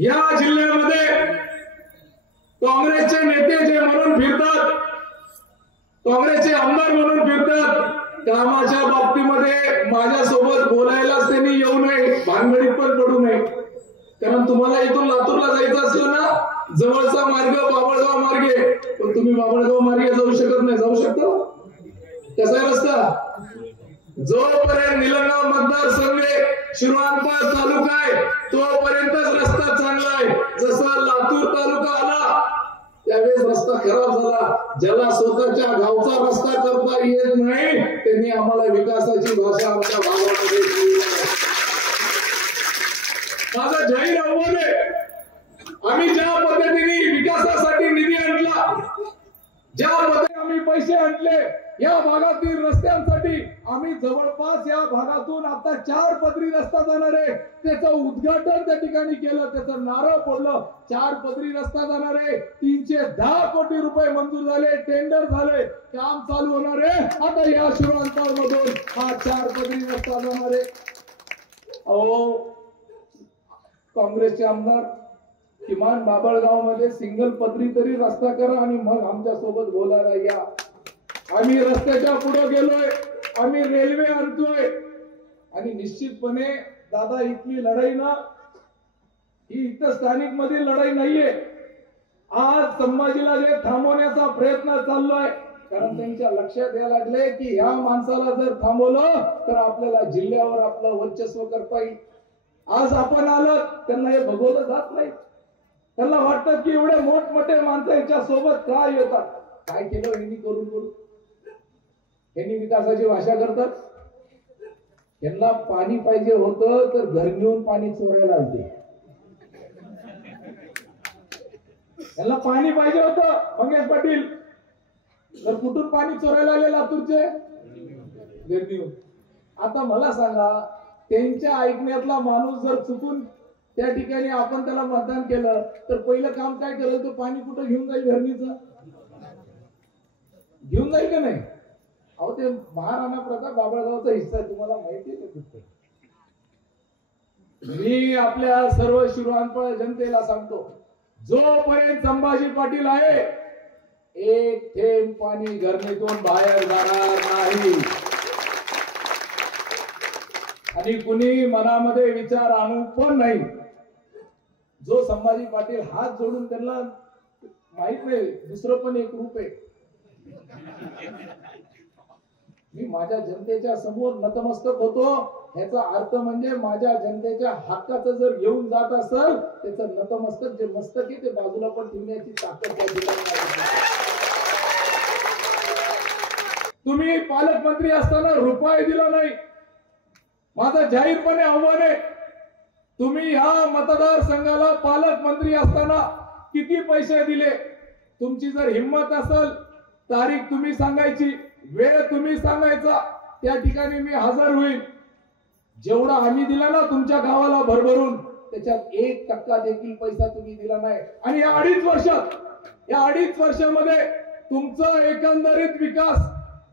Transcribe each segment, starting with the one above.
या जिल्ह्यामध्ये काँग्रेसचे नेते जे म्हणून फिरतात, काँग्रेसचे आमदार म्हणून फिरतात, कामाच्या बाबतीमध्ये माझ्यासोबत बोलायलाच त्यांनी येऊ नये, भानगडीत पण पडू नये. कारण तुम्हाला इथून लातूरला जायचं असलं ना, जवळचा मार्ग बाबळगाव मार्ग आहे, पण तुम्ही बाबळगाव मार्गे जाऊ शकत नाही. जाऊ शकतो? कसा आहे रस्ता? जोपर्यंत निलंगा मतदारसंघ शिरवानपाल तालुका आहे तोपर्यंतच रस्ता चांगला आहे. जसा लातूर तालुका आला त्यावेळेस रस्ता खराब झाला. ज्याला स्वतःच्या गावचा रस्ता करता येत नाही त्यांनी आम्हाला विकासाची भाषा आमच्या भागामध्ये माझं जाहीर आव्हान आहे. आम्ही ज्या पद्धतीने विकासासाठी निधी आणला, ज्या पद्धतीने आम्ही पैसे आणले या भागातील रस्त्यांसाठी, आम्ही जवळपास या भागातून आता 4 पदरी रस्ता जाणार आहे. त्याचं उद्घाटन त्या ठिकाणी केलं, त्याचं नारळ फोडलं. 4 पदरी रस्ता जाणार आहे. 310 कोटी रुपये मंजूर झाले, टेंडर झाले, काम चालू होणार आहे. आता या शिरवानपाल मधून हा 4 पदरी रस्ता जाणार आहे. अहो, काँग्रेसचे आमदार किमान बाबळगाव मध्ये सिंगल पदरी तरी रस्ता करा आणि मग आमच्या सोबत बोलायला या. आम्ही रस्त्याच्या पुढे गेलोय, आम्ही रेल्वे आणतोय आणि निश्चितपणे दादा इथली लढाई ना ही इथं स्थानिक मधील लढाई नाहीये. आज संभाजीला जे थांबवण्याचा प्रयत्न चाललोय, कारण त्यांच्या लक्षात यायला लागले की ह्या माणसाला जर थांबवलं तर आपल्याला जिल्ह्यावर आपलं वर्चस्व करता येईल. आज आपण आलं, त्यांना हे बघवलं जात नाही. त्यांना वाटतं की एवढे मोठमोठे माणसं यांच्या सोबत का येतात. काय केलं यांनी करून करून? यांनी विकासाची भाषा करतात. यांना पाणी पाहिजे होतं तर घर नेऊन पाणी चोरायला आलते. यांना पाणी पाहिजे होतं मंगेश पाटील, तर कुठून पाणी चोरायला आले लातूरचे? घर नेऊन. आता मला सांगा, त्यांच्या ऐकण्यातला माणूस जर चुकून त्या ठिकाणी आपण त्याला मतदान केलं तर पहिलं काम काय करेल? तो पाणी कुठं घेऊन जाईल? घरणीचं घेऊन जाईल का नाही? अहो, ते महाराणा प्रताप बाबळगावचा हिस्सा आहे, तुम्हाला माहिती आहे. मी आपल्या सर्व शिरवानपाल जनतेला सांगतो, जोपर्यंत संभाजी पाटील आहे एक थेंब पाणी घरणीतून बाहेर जाणार नाही. आणि कुणी मनामध्ये विचार आणू पण नाही. जो संभाजी पाटील हात जोडून त्यांना माहित नाही दुसरं पण एक रूप आहे. मी माझ्या जनतेच्या समोर नतमस्तक होतो, ह्याचा अर्थ म्हणजे माझ्या जनतेच्या हक्काचं जर घेऊन जात असेल त्याचं नतमस्तक जे मस्तक आहे ते बाजूला पण ठेवण्याची ताकद त्या ठिकाणी. तुम्ही पालकमंत्री असताना रुपये दिला नाही. माझं जाहीरपणे आव्हान आहे, तुम्ही ह्या मतदारसंघाला पालकमंत्री असताना किती पैसे दिले? तुमची जर हिंमत असेल, तारीख तुम्ही सांगायची, वेळ तुम्ही सांगायचा, त्या ठिकाणी मी हजर होईल. जेवढा आम्ही दिला ना तुमच्या गावाला भरभरून, त्याच्यात 1% देखील पैसा तुम्ही दिला नाही. आणि या 2.5 वर्षामध्ये तुमचं एकंदरीत विकास,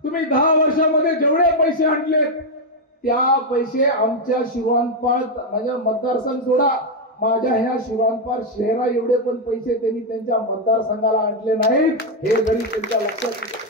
तुम्ही 10 वर्षामध्ये जेवढे पैसे आणले त्या पैसे आमच्या शिरवानपाल माझ्या मतदारसंघ सोडा, माझ्या ह्या शिरवानपाल शहरा एवढे पण पैसे त्यांनी त्यांच्या मतदारसंघाला आणले नाहीत. हे जरी त्यांच्या लक्षात